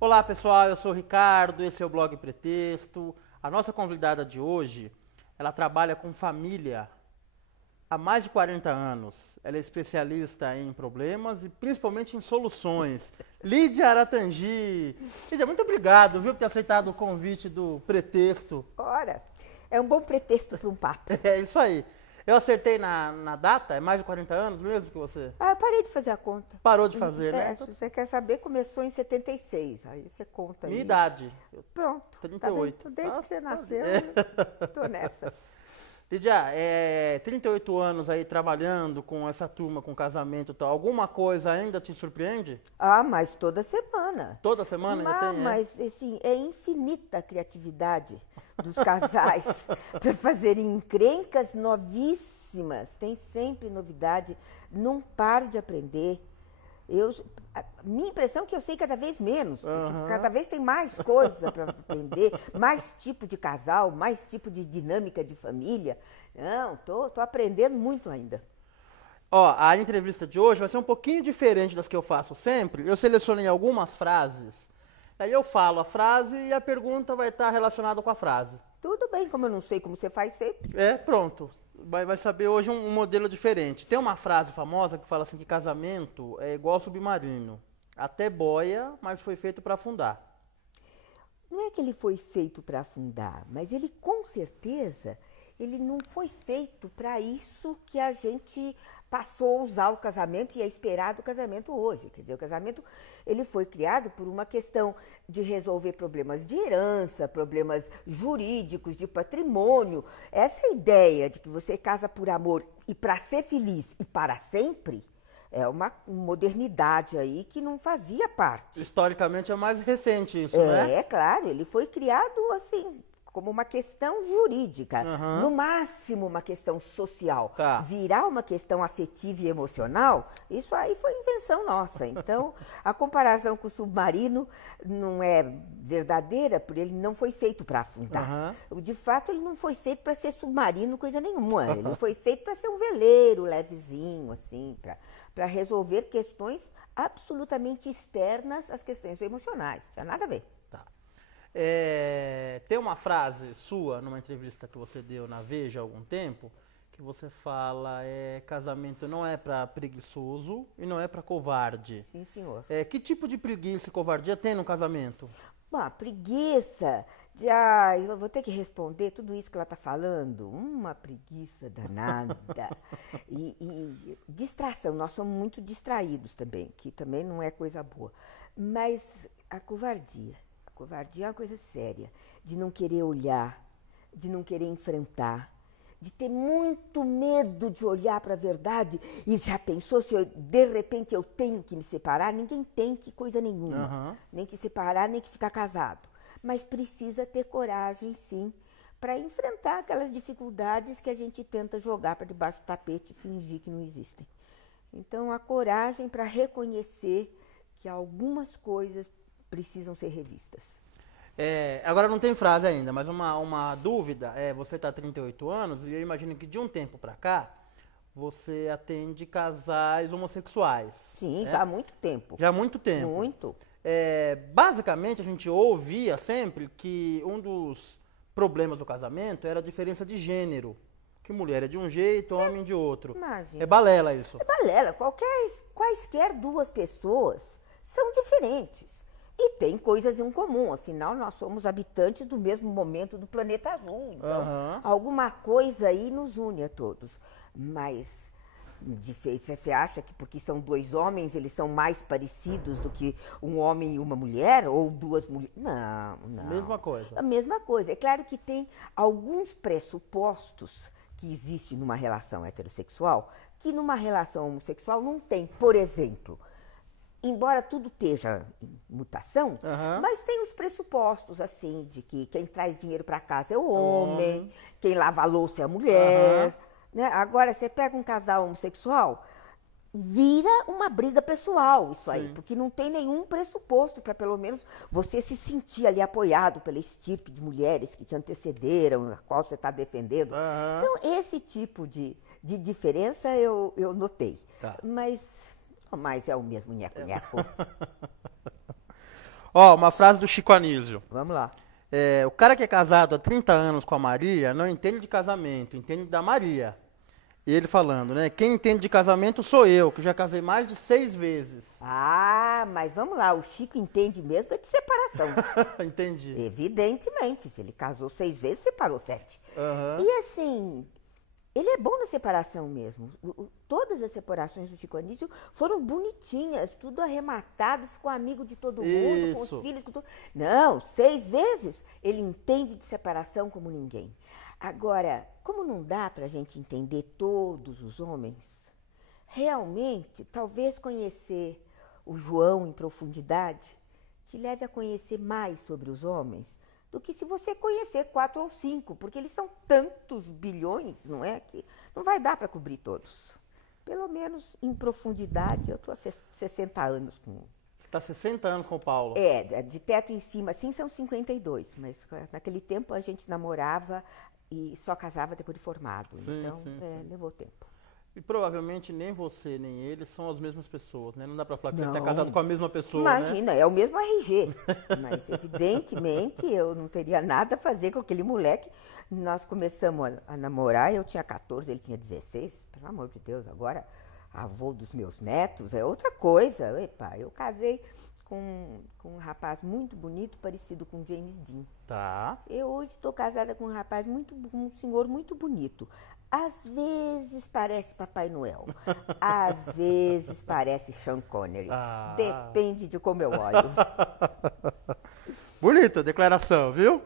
Olá pessoal, eu sou o Ricardo, esse é o Blog Pretexto. A nossa convidada de hoje, ela trabalha com família há mais de 40 anos. Ela é especialista em problemas e principalmente em soluções. Lídia Aratangi. Lídia, muito obrigado, viu, por ter aceitado o convite do Pretexto. Ora, é um bom pretexto para um papo. É isso aí. Eu acertei na data, é mais de 40 anos mesmo que você Ah, eu parei de fazer a conta. parou de fazer, né? Se você quer saber, começou em 76. Aí você conta aí. Minha idade. Pronto. 38. Tá vendo? Desde que você nasceu, tô nessa. Lídia, 38 anos aí trabalhando com essa turma, com casamento e tal. Alguma coisa ainda te surpreende? Ah, mas toda semana. Toda semana ainda tem? Mas, assim, é infinita a criatividade dos casais para fazerem encrencas novíssimas. Tem sempre novidade, não paro de aprender. Minha impressão é que eu sei cada vez menos, porque cada vez tem mais coisa para aprender, mais tipo de casal, mais tipo de dinâmica de família. Não, tô aprendendo muito ainda. Ó, a entrevista de hoje vai ser um pouquinho diferente das que eu faço sempre. Eu selecionei algumas frases, aí eu falo a frase e a pergunta vai estar relacionada com a frase. Tudo bem, como eu não sei como você faz sempre. Pronto. Vai saber hoje um modelo diferente. Tem uma frase famosa que fala assim que casamento é igual submarino. Até boia, mas foi feito para afundar. Não é que ele foi feito para afundar, mas ele com certeza, ele não foi feito para isso que a gente passou a usar o casamento e a esperar do casamento hoje. Quer dizer, o casamento ele foi criado por uma questão de resolver problemas de herança, problemas jurídicos, de patrimônio. Essa ideia de que você casa por amor e para ser feliz e para sempre é uma modernidade aí que não fazia parte. Historicamente é mais recente isso, né? É, claro, ele foi criado assim como uma questão jurídica, no máximo uma questão social. Tá. Virar uma questão afetiva e emocional, isso aí foi invenção nossa. Então, a comparação com o submarino não é verdadeira, porque ele não foi feito para afundar. De fato, ele não foi feito para ser submarino, coisa nenhuma. Ele foi feito para ser um veleiro levezinho, assim, para resolver questões absolutamente externas às questões emocionais. Não tinha nada a ver. Tem uma frase sua, numa entrevista que você deu na Veja há algum tempo, que você fala, casamento não é para preguiçoso e não é para covarde. Sim, senhor. Que tipo de preguiça e covardia tem no casamento? Bom, a preguiça, eu vou ter que responder tudo isso que ela está falando. Uma preguiça danada. e distração, nós somos muito distraídos também, que também não é coisa boa. Mas a covardia é uma coisa séria, de não querer olhar, de não querer enfrentar, de ter muito medo de olhar para a verdade. E já pensou se de repente eu tenho que me separar? Ninguém tem que coisa nenhuma, nem que separar, nem que ficar casado. Mas precisa ter coragem, sim, para enfrentar aquelas dificuldades que a gente tenta jogar para debaixo do tapete e fingir que não existem. Então, a coragem para reconhecer que algumas coisas precisam ser revistas. Agora não tem frase ainda, mas uma dúvida, você está há 38 anos e eu imagino que de um tempo para cá você atende casais homossexuais. Sim, né? Já há muito tempo. Já há muito tempo. Muito. Basicamente a gente ouvia sempre que um dos problemas do casamento era a diferença de gênero. Que mulher é de um jeito, homem de outro. Imagina. É balela isso. É balela. Quaisquer duas pessoas são diferentes. E tem coisas em comum, afinal nós somos habitantes do mesmo momento do planeta azul. Então, alguma coisa aí nos une a todos. Mas, você acha que porque são dois homens, eles são mais parecidos do que um homem e uma mulher? Ou duas mulheres? Não. Mesma coisa. A mesma coisa. É claro que tem alguns pressupostos que existem numa relação heterossexual que numa relação homossexual não tem. Por exemplo, embora tudo esteja em mutação, mas tem os pressupostos, assim, de que quem traz dinheiro para casa é o homem, quem lava a louça é a mulher. Né? Agora, você pega um casal homossexual, vira uma briga pessoal isso aí, Sim. porque não tem nenhum pressuposto para pelo menos você se sentir ali apoiado pela estirpe de mulheres que te antecederam, a qual você está defendendo. Aham. Então, esse tipo de diferença eu notei. Tá. Mas é o mesmo nheco-nheco. Ó, uma frase do Chico Anísio. Vamos lá. O cara que é casado há 30 anos com a Maria não entende de casamento, entende da Maria. E ele falando, né? Quem entende de casamento sou eu, que já casei mais de 6 vezes. Ah, mas vamos lá, o Chico entende mesmo é de separação. Entendi. Evidentemente, se ele casou 6 vezes, separou 7. Aham. E assim, ele é bom na separação mesmo. Todas as separações do Chico Anísio foram bonitinhas, tudo arrematado, ficou amigo de todo mundo, com Isso. os filhos, com tudo. Não, 6 vezes ele entende de separação como ninguém. Agora, como não dá para a gente entender todos os homens, realmente, talvez conhecer o João em profundidade te leve a conhecer mais sobre os homens do que se você conhecer 4 ou 5, porque eles são tantos bilhões, não é? Que não vai dar para cobrir todos. Pelo menos em profundidade, eu estou há 60 anos com... Você está 60 anos com o Paulo. de teto em cima, assim, são 52, mas naquele tempo a gente namorava e só casava depois de formado. Sim, então, sim. levou tempo. E provavelmente nem você nem ele são as mesmas pessoas, né? Não dá pra falar que você Não. tá casado com a mesma pessoa, né? Imagina, é o mesmo RG. Mas, evidentemente, eu não teria nada a fazer com aquele moleque. Nós começamos a namorar, eu tinha 14, ele tinha 16. Pelo amor de Deus, agora, avô dos meus netos é outra coisa. Epa, eu casei com um rapaz muito bonito, parecido com James Dean. Tá. Eu hoje estou casada com um senhor muito bonito. Às vezes parece Papai Noel, às vezes parece Sean Connery. Ah. Depende de como eu olho. Bonita declaração, viu?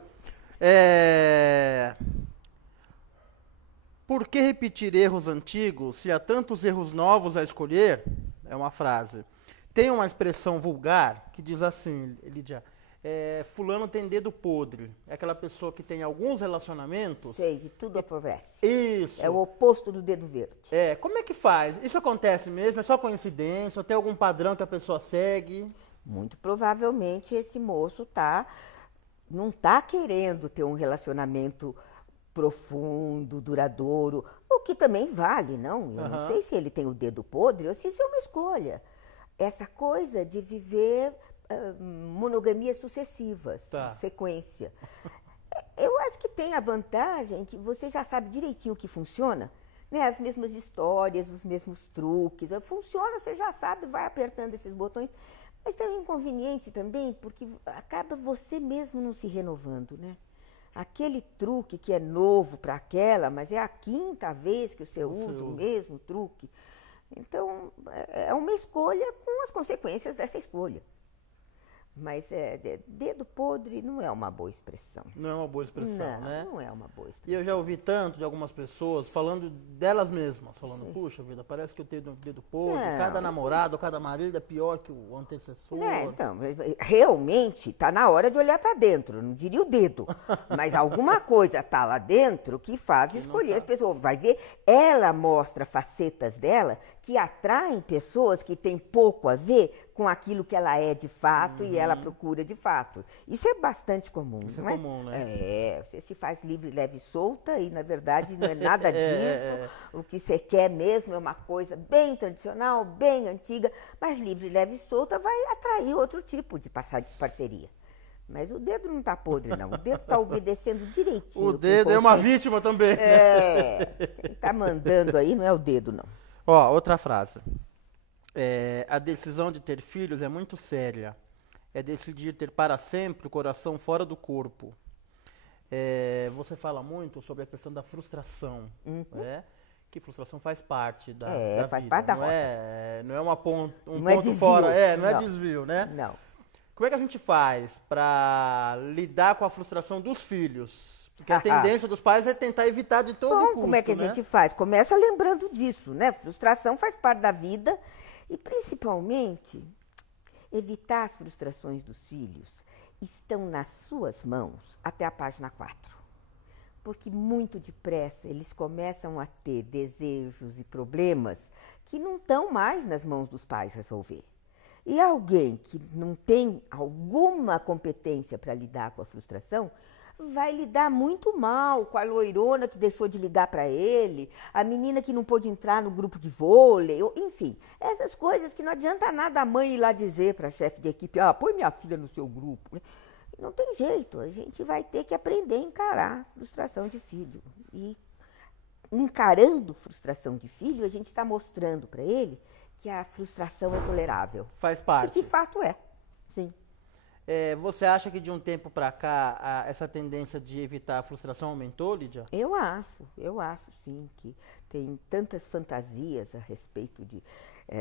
Por que repetir erros antigos se há tantos erros novos a escolher? É uma frase. Tem uma expressão vulgar que diz assim, Lídia, fulano tem dedo podre. É aquela pessoa que tem alguns relacionamentos. Sei, que tudo aprovesse. Isso. É o oposto do dedo verde. Como é que faz? Isso acontece mesmo? É só coincidência? Ou tem algum padrão que a pessoa segue? Muito provavelmente esse moço não está querendo ter um relacionamento profundo, duradouro, o que também vale, não? Eu não sei se ele tem o dedo podre ou se isso é uma escolha. Essa coisa de viver monogamias sucessivas, sequência. Eu acho que tem a vantagem que você já sabe direitinho o que funciona, né? As mesmas histórias, os mesmos truques. Funciona, você já sabe, vai apertando esses botões. Mas tem um inconveniente também, porque acaba você mesmo não se renovando, né? Aquele truque que é novo para aquela, mas é a 5ª vez que você usa o mesmo truque. Então, é uma escolha com as consequências dessa escolha. Mas dedo podre não é uma boa expressão. Não é uma boa expressão, né? Não é uma boa expressão. E eu já ouvi tanto de algumas pessoas falando delas mesmas, falando, puxa vida, parece que eu tenho um dedo podre, cada namorado, cada marido é pior que o antecessor. Então, realmente está na hora de olhar para dentro, eu não diria o dedo, mas alguma coisa está lá dentro que faz escolher as pessoas. Vai ver, ela mostra facetas dela que atraem pessoas que têm pouco a ver com aquilo que ela é de fato e ela procura de fato. Isso é bastante comum. Isso não é comum, né? Você se faz livre, leve e solta e, na verdade, não é nada disso. O que você quer mesmo é uma coisa bem tradicional, bem antiga, mas livre, leve e solta vai atrair outro tipo de parceria. Mas o dedo não está podre, não. O dedo está obedecendo direitinho. O dedo é uma vítima também. Quem está mandando aí não é o dedo, não. Ó, outra frase. A decisão de ter filhos é muito séria. É decidir ter para sempre o coração fora do corpo. Você fala muito sobre a questão da frustração. Que frustração faz parte da vida. Faz parte da rota. Não é uma ponto desvio. fora. Não é desvio, né? Não. Como é que a gente faz para lidar com a frustração dos filhos? Porque a tendência dos pais é tentar evitar de todo custo, como é que a gente faz? Começa lembrando disso, né? Frustração faz parte da vida e, principalmente, evitar as frustrações dos filhos estão nas suas mãos até a página 4. porque muito depressa eles começam a ter desejos e problemas que não estão mais nas mãos dos pais resolver. E alguém que não tem alguma competência para lidar com a frustração vai lidar muito mal com a loirona que deixou de ligar para ele, a menina que não pôde entrar no grupo de vôlei, enfim, essas coisas que não adianta nada a mãe ir lá dizer para a chefe de equipe, põe minha filha no seu grupo. Não tem jeito, a gente vai ter que aprender a encarar frustração de filho. E encarando frustração de filho, a gente está mostrando para ele que a frustração é tolerável. Faz parte. E de fato é, sim. Você acha que de um tempo para cá essa tendência de evitar a frustração aumentou, Lídia? Eu acho sim, que tem tantas fantasias a respeito de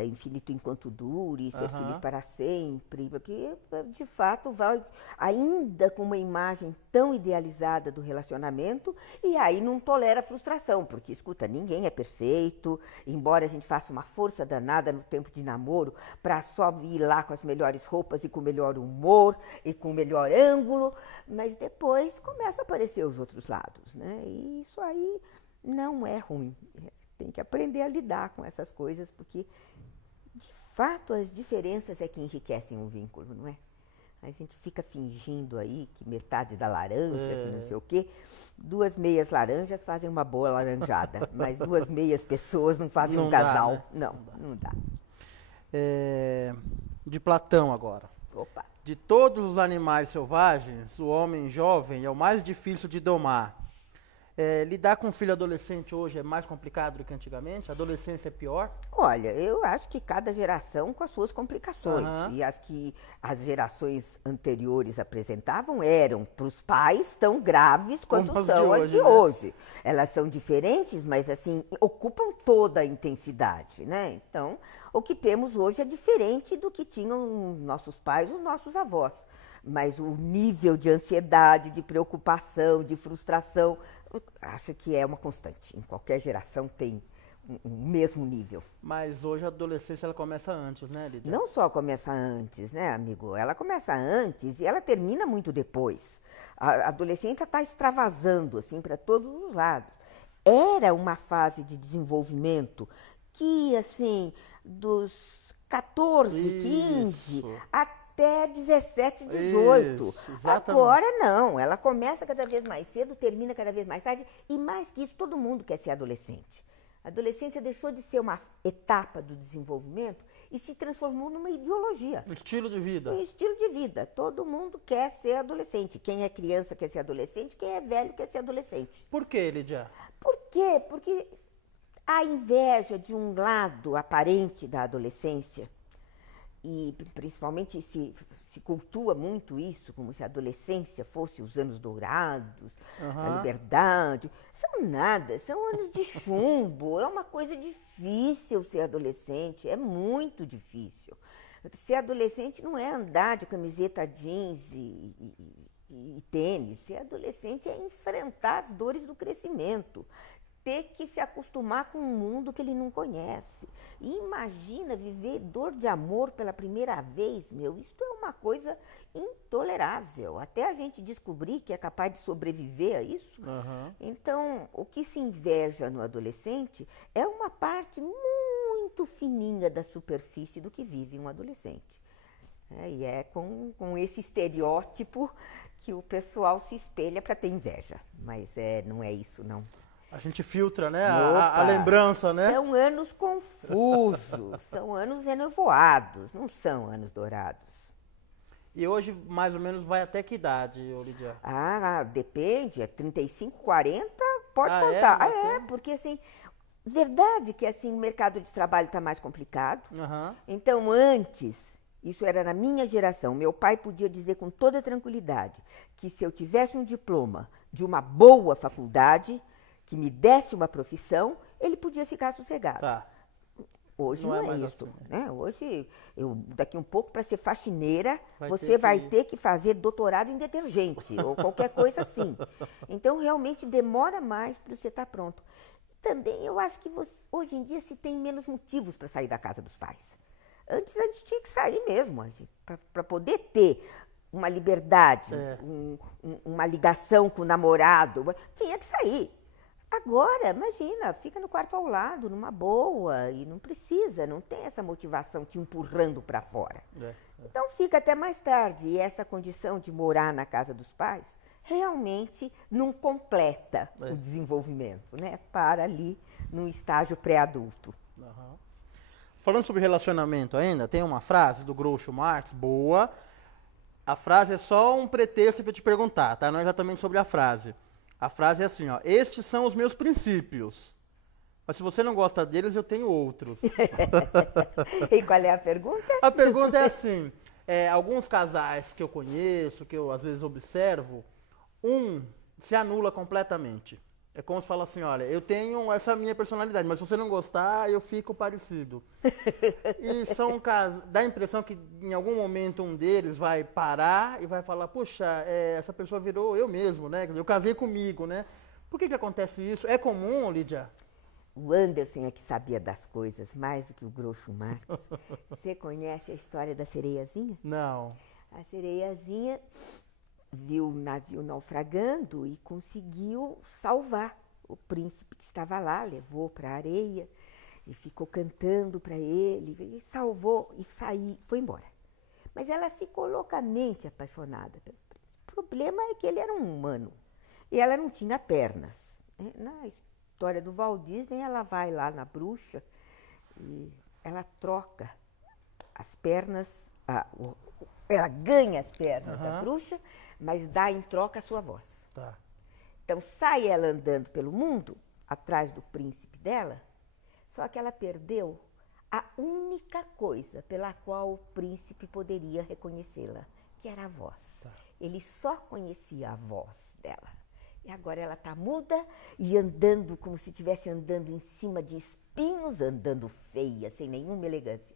infinito enquanto dure, ser feliz para sempre, porque de fato vai ainda com uma imagem tão idealizada do relacionamento e aí não tolera a frustração, porque escuta, ninguém é perfeito, embora a gente faça uma força danada no tempo de namoro para só ir lá com as melhores roupas e com o melhor humor e com o melhor ângulo, mas depois começa a aparecer os outros lados, né? E isso aí não é ruim. Tem que aprender a lidar com essas coisas, porque, de fato, as diferenças é que enriquecem um vínculo, não é? A gente fica fingindo aí que metade da laranja, que não sei o quê. 2 meias laranjas fazem uma boa laranjada, mas 2 meias pessoas não fazem um casal. Né? Não dá. De Platão agora. Opa. De todos os animais selvagens, o homem jovem é o mais difícil de domar. Lidar com um filho adolescente hoje é mais complicado do que antigamente? A adolescência é pior? Olha, eu acho que cada geração com as suas complicações. E as que as gerações anteriores apresentavam eram, para os pais, tão graves quanto são as de hoje. Elas são diferentes, mas assim, ocupam toda a intensidade, né? Então, o que temos hoje é diferente do que tinham nossos pais ou nossos avós. Mas o nível de ansiedade, de preocupação, de frustração, acho que é uma constante. Em qualquer geração tem o mesmo nível. Mas hoje a adolescência ela começa antes, né, Lídia? Não só começa antes, né, amigo? Ela começa antes e ela termina muito depois. A adolescência está extravasando, assim, para todos os lados. Era uma fase de desenvolvimento que, assim, dos 14, 15 até 17, 18. Isso, exatamente. Agora não, ela começa cada vez mais cedo, termina cada vez mais tarde, e mais que isso, todo mundo quer ser adolescente. A adolescência deixou de ser uma etapa do desenvolvimento e se transformou numa ideologia. Um estilo de vida. Um estilo de vida. Todo mundo quer ser adolescente. Quem é criança quer ser adolescente, quem é velho quer ser adolescente. Por quê, Lídia? Por quê? Porque a inveja de um lado aparente da adolescência, e principalmente se cultua muito isso, como se a adolescência fosse os anos dourados, a liberdade. São nada, são anos de chumbo. É uma coisa difícil ser adolescente, é muito difícil. Ser adolescente não é andar de camiseta jeans e tênis. Ser adolescente é enfrentar as dores do crescimento. Ter que se acostumar com um mundo que ele não conhece. E imagina viver dor de amor pela primeira vez, isso é uma coisa intolerável. Até a gente descobrir que é capaz de sobreviver a isso. Então, o que se inveja no adolescente é uma parte muito fininha da superfície do que vive um adolescente. E é com esse estereótipo que o pessoal se espelha para ter inveja. Mas não é isso, não. A gente filtra, né? A lembrança, né? São anos confusos, são anos enevoados, não são anos dourados. E hoje, mais ou menos, vai até que idade, Lídia? Depende, 35, 40, pode contar. Porque assim, verdade que assim, o mercado de trabalho está mais complicado. Então, antes, isso era na minha geração, meu pai podia dizer com toda tranquilidade que se eu tivesse um diploma de uma boa faculdade, que me desse uma profissão, ele podia ficar sossegado. Hoje não é isso. Assim, né? Hoje, daqui um pouco, para ser faxineira, você vai ter que fazer doutorado em detergente, ou qualquer coisa assim. Então, realmente, demora mais para você estar pronto. Também, eu acho que hoje em dia se tem menos motivos para sair da casa dos pais. Antes, a gente tinha que sair mesmo, para poder ter uma liberdade, uma ligação com o namorado, tinha que sair. Agora, imagina, fica no quarto ao lado, numa boa, e não precisa, não tem essa motivação te empurrando para fora. Então fica até mais tarde, e essa condição de morar na casa dos pais realmente não completa o desenvolvimento, né? Para ali no estágio pré-adulto. Falando sobre relacionamento ainda, tem uma frase do Groucho Marx, boa. A frase é só um pretexto para te perguntar, tá? Não é exatamente sobre a frase. A frase é assim, ó, estes são os meus princípios, mas se você não gosta deles, eu tenho outros. E qual é a pergunta? A pergunta é assim, alguns casais que eu conheço, que eu às vezes observo, um se anula completamente. É como se fala assim, olha, eu tenho essa minha personalidade, mas se você não gostar, eu fico parecido. E dá a impressão que em algum momento um deles vai parar e vai falar, puxa, essa pessoa virou eu mesmo, né? Eu casei comigo, né? Por que acontece isso? É comum, Lídia? O Anderson é que sabia das coisas mais do que o Groucho Marx. Você conhece a história da sereiazinha? Não. A sereiazinha viu o navio naufragando e conseguiu salvar o príncipe que estava lá, levou para a areia e ficou cantando para ele, e salvou e foi embora. Mas ela ficou loucamente apaixonada pelo príncipe. O problema é que ele era um humano e ela não tinha pernas. Na história do Walt Disney, ela vai lá na bruxa e ela troca as pernas, ela ganha as pernas da bruxa, mas dá em troca a sua voz. Tá. Então sai ela andando pelo mundo, atrás do príncipe dela, só que ela perdeu a única coisa pela qual o príncipe poderia reconhecê-la, que era a voz. Tá. Ele só conhecia a voz dela. E agora ela está muda e andando como se estivesse andando em cima de espinhos, andando feia, sem nenhuma elegância.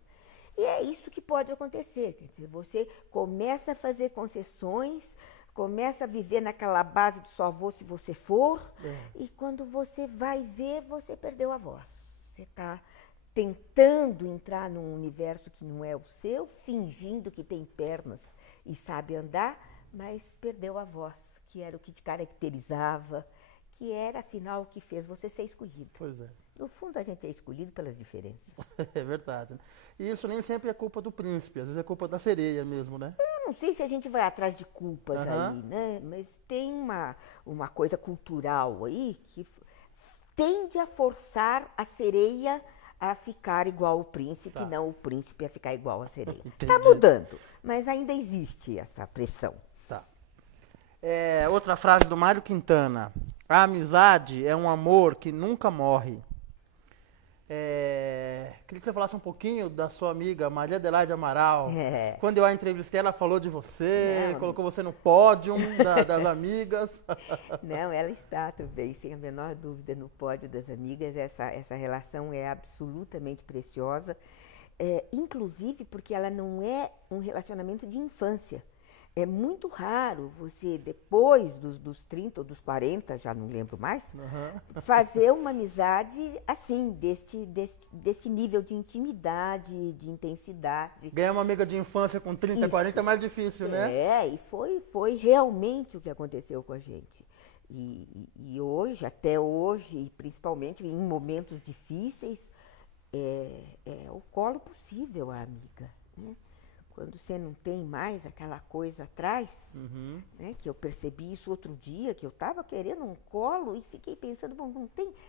E é isso que pode acontecer, quer dizer, você começa a fazer concessões, começa a viver naquela base do só vou se você for, e quando você vai ver, você perdeu a voz. Você está tentando entrar num universo que não é o seu, fingindo que tem pernas e sabe andar, mas perdeu a voz, que era o que te caracterizava, que era, afinal, o que fez você ser escolhido. Pois é. No fundo, a gente é escolhido pelas diferenças. É verdade. E isso nem sempre é culpa do príncipe, às vezes é culpa da sereia mesmo, né? Eu não sei se a gente vai atrás de culpas aí, né? Mas tem uma coisa cultural aí que tende a forçar a sereia a ficar igual ao príncipe, não o príncipe a ficar igual à sereia. Está mudando, mas ainda existe essa pressão. Tá. Outra frase do Mário Quintana. A amizade é um amor que nunca morre. Queria que você falasse um pouquinho da sua amiga Maria Adelaide Amaral. Quando eu a entrevistei, ela falou de você, colocou você no pódio das amigas. Não, ela está também, sem a menor dúvida, no pódio das amigas. Essa relação é absolutamente preciosa, inclusive porque ela não é um relacionamento de infância. É muito raro você, depois dos 30 ou dos 40, já não lembro mais, fazer uma amizade assim, desse nível de intimidade, de intensidade. Ganhar uma amiga de infância com 30, 40 é mais difícil, né? E foi realmente o que aconteceu com a gente. E hoje, até hoje, e principalmente em momentos difíceis, é o colo possível a amiga, né? Quando você não tem mais aquela coisa atrás, né, que eu percebi isso outro dia, que eu estava querendo um colo e fiquei pensando, bom,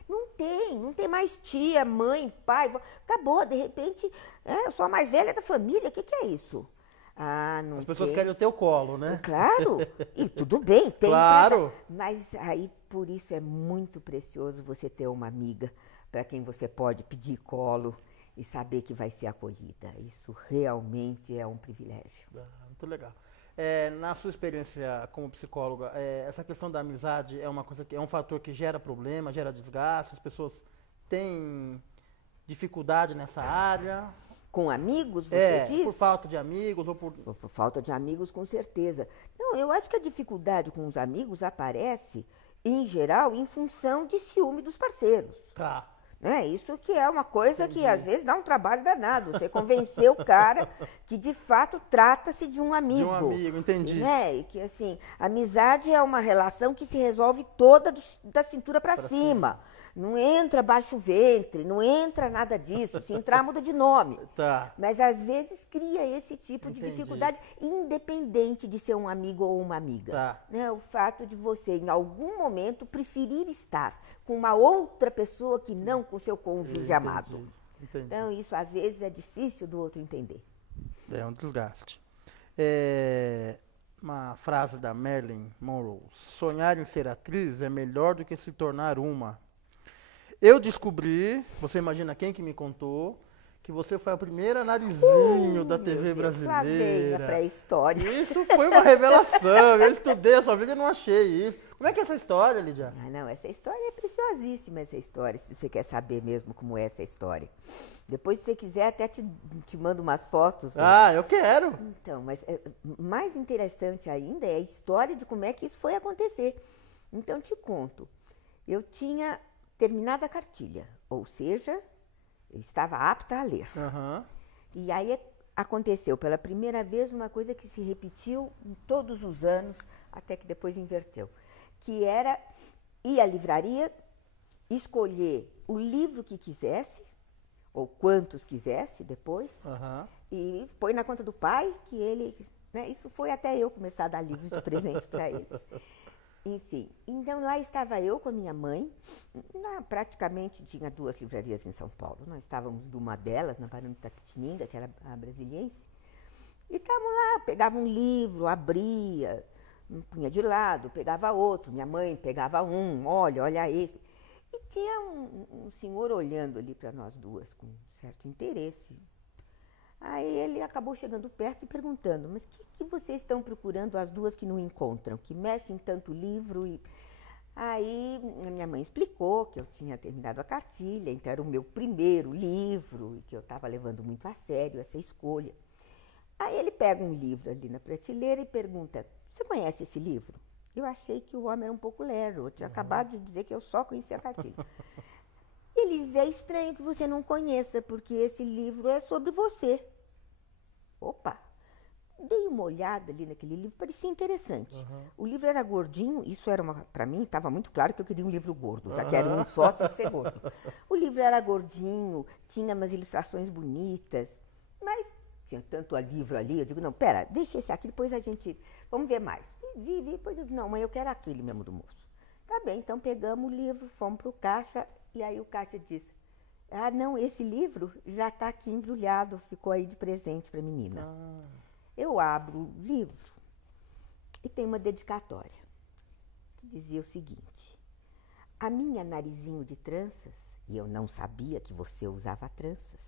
não tem mais tia, mãe, pai, acabou, de repente, eu sou a mais velha da família, o que é isso? As pessoas querem o teu colo, né? Claro, e tudo bem, tem. Claro. Mas aí, por isso, é muito precioso você ter uma amiga para quem você pode pedir colo e saber que vai ser acolhida. Isso realmente é um privilégio. Muito legal. Na sua experiência como psicóloga, essa questão da amizade é uma coisa que é um fator que gera problema, gera desgaste, as pessoas têm dificuldade nessa área? Com amigos, você diz? Por falta de amigos ou por... Por falta de amigos, com certeza. Não, eu acho que a dificuldade com os amigos aparece, em geral, em função de ciúme dos parceiros. Tá. Isso que é uma coisa que às vezes dá um trabalho danado. Você convencer o cara que de fato trata-se de um amigo. De um amigo, entendi. E que assim, amizade é uma relação que se resolve toda da cintura para cima. Não entra baixo ventre, não entra nada disso. Se entrar, muda de nome. Tá. Mas às vezes cria esse tipo de dificuldade, independente de ser um amigo ou uma amiga. Tá. O fato de você, em algum momento, preferir estar com uma outra pessoa que não com seu cônjuge amado. Entendi. Então, isso às vezes é difícil do outro entender. É um desgaste. Uma frase da Marilyn Monroe: sonhar em ser atriz é melhor do que se tornar uma. Eu descobri, você imagina quem que me contou, que você foi a primeira narizinho da TV brasileira. Lá vem a pré-história. Isso foi uma revelação. Eu estudei a sua vida e não achei isso. Como é que é essa história, Lídia? Não, essa história é preciosíssima, essa história, se você quer saber mesmo como é essa história. Depois, se você quiser, até te mando umas fotos. Eu quero. Então, mas mais interessante ainda é a história de como é que isso foi acontecer. Então, te conto. Eu tinha terminado a cartilha, ou seja, eu estava apta a ler. Uhum. E aí aconteceu pela primeira vez uma coisa que se repetiu em todos os anos, até que depois inverteu, que era ir à livraria, escolher o livro que quisesse, ou quantos quisesse depois, e pôr na conta do pai, que ele... isso foi até eu começar a dar livros de presente para eles. Enfim, então lá estava eu com a minha mãe, praticamente tinha 2 livrarias em São Paulo, nós estávamos numa delas, na Barão de Itapetininga, que era a Brasiliense, e estávamos lá, pegava um livro, abria, punha de lado, pegava outro, minha mãe pegava olha esse. E tinha um senhor olhando ali para nós duas com certo interesse. Aí ele acabou chegando perto e perguntando, mas o que vocês estão procurando, as duas que não encontram, que mexem tanto livro? Aí a minha mãe explicou que eu tinha terminado a cartilha, então era o meu primeiro livro e que eu estava levando muito a sério essa escolha. Aí ele pega um livro ali na prateleira e pergunta, você conhece esse livro? Eu achei que o homem era um pouco lerdo, eu tinha acabado de dizer que eu só conhecia a cartilha. Ele diz, é estranho que você não conheça, porque esse livro é sobre você. Opa! Dei uma olhada ali naquele livro, parecia interessante. O livro era gordinho, isso era para mim, estava muito claro que eu queria um livro gordo, já que era um só, tinha que ser gordo. O livro era gordinho, tinha umas ilustrações bonitas, mas tinha tanto livro ali, eu digo, não, pera, deixa esse aqui, depois a gente, vamos ver mais. Vi, depois eu digo, não, mãe, eu quero aquele mesmo do moço. Tá bem, então pegamos o livro, fomos para o caixa, e aí o caixa disse, não, esse livro já está aqui embrulhado, ficou aí de presente para a menina. Eu abro o livro e tem uma dedicatória que dizia o seguinte, a minha narizinho de tranças, e eu não sabia que você usava tranças,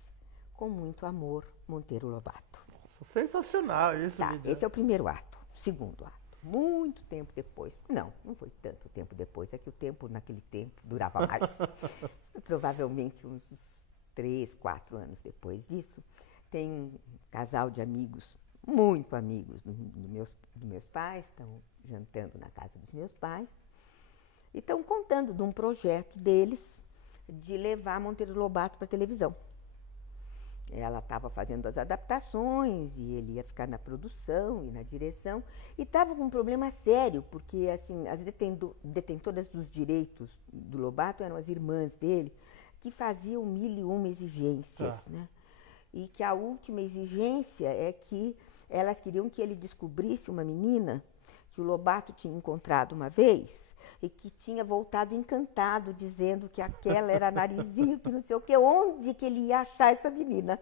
com muito amor, Monteiro Lobato. Nossa, sensacional isso, Lídia. Esse é o primeiro ato. Segundo ato. Muito tempo depois, não foi tanto tempo depois, é que o tempo naquele tempo durava mais. Provavelmente uns 3, 4 anos depois disso, tem um casal de amigos, muito amigos dos meus pais, estão jantando na casa dos meus pais, e estão contando de um projeto deles de levar Monteiro Lobato para a televisão. Ela estava fazendo as adaptações e ele ia ficar na produção e na direção. E estava com um problema sério, porque assim, as detentoras dos direitos do Lobato eram as irmãs dele, que faziam 1001 exigências. Né? E que a última exigência é que elas queriam que ele descobrisse uma menina que o Lobato tinha encontrado uma vez e que tinha voltado encantado, dizendo que aquela era narizinho, que não sei o quê, onde que ele ia achar essa menina.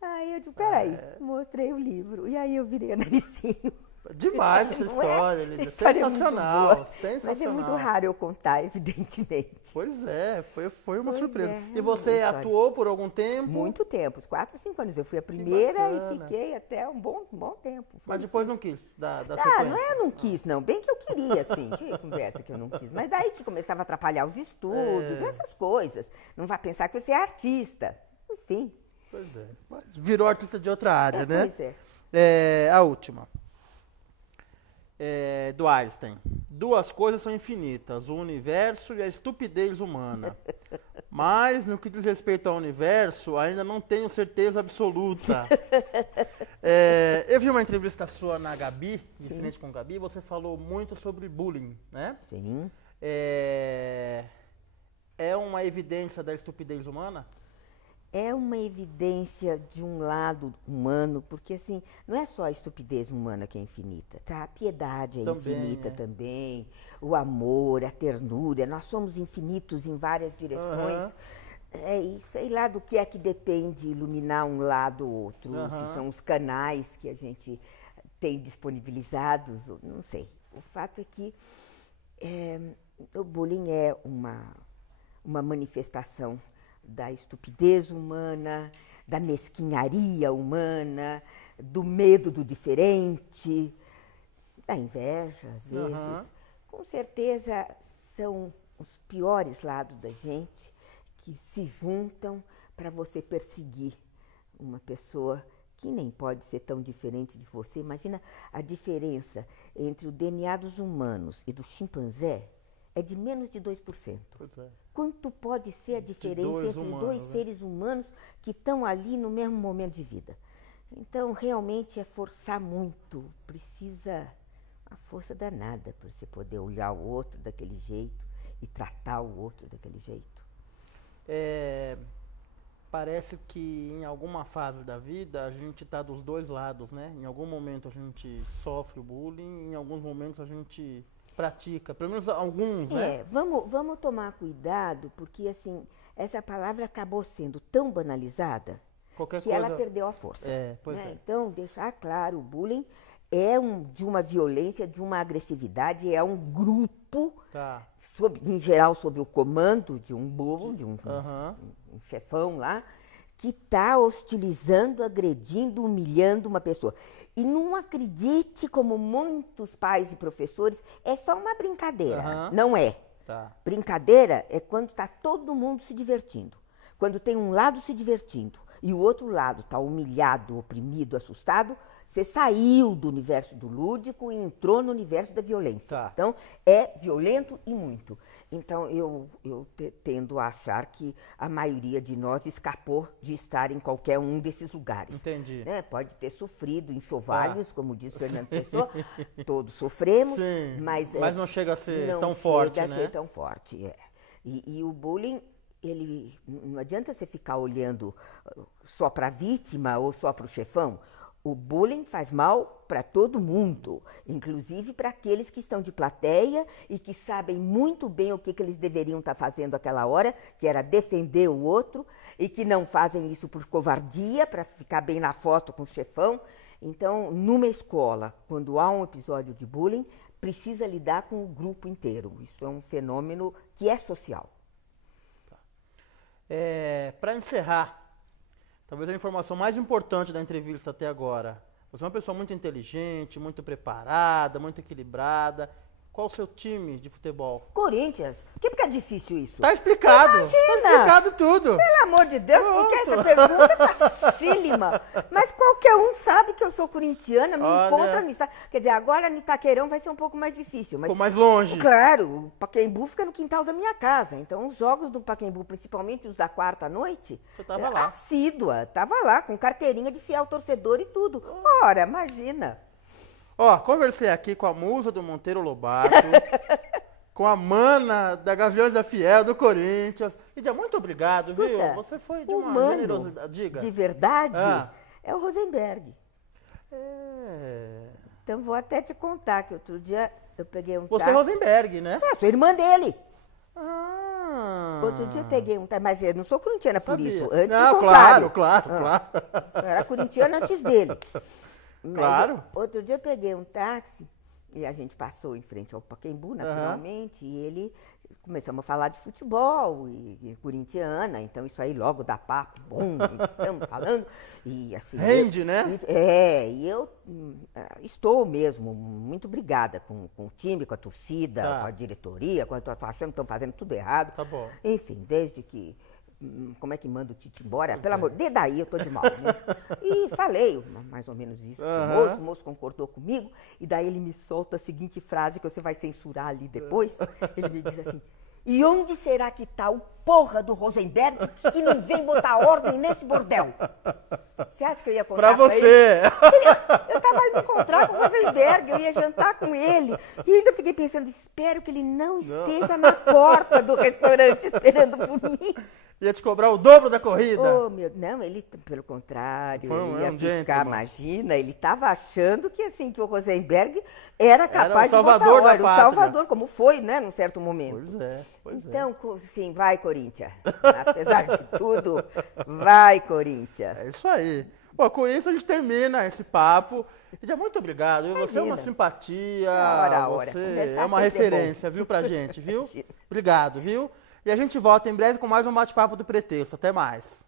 Aí eu digo, peraí, mostrei o livro, e aí eu virei a narizinho. Demais essa história, Lídia. Sensacional, sensacional. Mas é muito raro eu contar, evidentemente. Pois é, foi uma surpresa. E você atuou por algum tempo? Muito tempo, uns 4 ou 5 anos. Eu fui a primeira e fiquei até um bom tempo. Mas depois não quis dar sequência? Não é eu não quis, não. Bem que eu queria, assim. Que conversa que eu não quis. Mas daí que começava a atrapalhar os estudos, essas coisas. Não vai pensar que você é artista. Enfim. Pois é. Virou artista de outra área, né? Pois é. A última. do Einstein. Duas coisas são infinitas, o universo e a estupidez humana. Mas, no que diz respeito ao universo, ainda não tenho certeza absoluta. Eu vi uma entrevista sua na Gabi, de Frente com Gabi, você falou muito sobre bullying, né? Sim. É uma evidência da estupidez humana? É uma evidência de um lado humano, porque assim, não é só a estupidez humana que é infinita, tá? A piedade é Também, infinita também, o amor, a ternura, nós somos infinitos em várias direções. E sei lá do que é que depende iluminar um lado ou outro, se são os canais que a gente tem disponibilizados, não sei. O fato é que o bullying é uma manifestação da estupidez humana, da mesquinharia humana, do medo do diferente, da inveja, às vezes. Com certeza são os piores lados da gente que se juntam para você perseguir uma pessoa que nem pode ser tão diferente de você. Imagina a diferença entre o DNA dos humanos e do chimpanzé é de menos de 2%. Quanto pode ser a diferença entre dois seres humanos que estão ali no mesmo momento de vida? Então, realmente é forçar muito. Precisa uma força danada para você poder olhar o outro daquele jeito e tratar o outro daquele jeito. Parece que em alguma fase da vida a gente está dos dois lados, né? Em algum momento a gente sofre o bullying, em alguns momentos a gente pratica, pelo menos alguns, né? Vamos tomar cuidado, porque assim, essa palavra acabou sendo tão banalizada que ela perdeu a força. Então, deixar claro, o bullying é de uma violência, de uma agressividade, é um grupo, em geral sob o comando de um bobo, de um chefão lá, que está hostilizando, agredindo, humilhando uma pessoa. E não acredite, como muitos pais e professores, é só uma brincadeira. Não é. Brincadeira é quando está todo mundo se divertindo. Quando tem um lado se divertindo e o outro lado está humilhado, oprimido, assustado, você saiu do universo do lúdico e entrou no universo da violência. Então, é violento e muito. Então, eu tendo a achar que a maioria de nós escapou de estar em qualquer um desses lugares. Entendi. Né? Pode ter sofrido enxovalhos, como diz Fernando Pessoa, todos sofremos, mas não chega a ser tão forte, né? Não chega a ser tão forte, E o bullying, não adianta você ficar olhando só para a vítima ou só para o chefão. O bullying faz mal para todo mundo, inclusive para aqueles que estão de plateia e que sabem muito bem o que eles deveriam estar fazendo aquela hora, que era defender o outro, e que não fazem isso por covardia, para ficar bem na foto com o chefão. Então, numa escola, quando há um episódio de bullying, precisa lidar com o grupo inteiro. Isso é um fenômeno que é social. Para encerrar, talvez a informação mais importante da entrevista até agora. Você é uma pessoa muito inteligente, muito preparada, muito equilibrada. Qual o seu time de futebol? Corinthians. Porque é difícil isso? Tá explicado. Imagina. Tá explicado tudo. Pelo amor de Deus, porque essa pergunta é facílima. Mas qualquer um sabe que eu sou corintiana, me encontra no estádio. Quer dizer, agora no Itaquerão vai ser um pouco mais difícil. Mas, ficou mais longe. Claro, o Pacaembu fica no quintal da minha casa. Então, os jogos do Pacaembu, principalmente os da quarta noite, você tava lá. Assídua. Tava lá, com carteirinha de fiel torcedor e tudo. Ora, imagina. Conversei aqui com a musa do Monteiro Lobato, com a mana da Gaviões da Fiel, do Corinthians. Lídia, muito obrigado, viu? Você foi de uma generosidade. Diga. De verdade, é o Rosenberg. Então, vou até te contar que outro dia eu peguei um táxi. Você é Rosenberg, né? Sou irmã dele. Outro dia eu peguei um táxi, mas eu não sou corintiana por isso. Antes, não, claro. Eu era corintiana antes dele. Claro. Outro dia eu peguei um táxi e a gente passou em frente ao Pacaembu, naturalmente, e ele começamos a falar de futebol e corintiana, então isso aí logo dá papo, bom, estamos falando. E assim. Rende, né? E eu estou mesmo muito obrigada com o time, com a torcida, com a diretoria, com a atuação que estão fazendo tudo errado. Tá bom. Enfim, desde que como é que manda o Tite embora? Pelo amor, de daí eu tô de mal, né? E falei mais ou menos isso pro o moço concordou comigo, e daí ele me solta a seguinte frase, que você vai censurar ali depois. Ele me diz assim: e onde será que tá o porra do Rosenberg que não vem botar ordem nesse bordel? Você acha que eu ia contar pra você? Eu tava indo encontrar com o Rosenberg, eu ia jantar com ele. E ainda fiquei pensando, espero que ele não esteja na porta do restaurante esperando por mim. Ia te cobrar o dobro da corrida. Oh, não, ele, pelo contrário, ele ia ficar, imagina, ele estava achando que, assim, que o Rosenberg era capaz de botar ordem, o Salvador, como foi, né, num certo momento. Pois é, então, sim, vai, Corinthians. Apesar de tudo, vai, Corinthians. É isso aí. Bom, com isso a gente termina esse papo. Lídia, muito obrigado. Imagina. Você é uma simpatia, você é uma referência, viu, pra gente, viu? Obrigado, viu? E a gente volta em breve com mais um bate-papo do Pretexto. Até mais.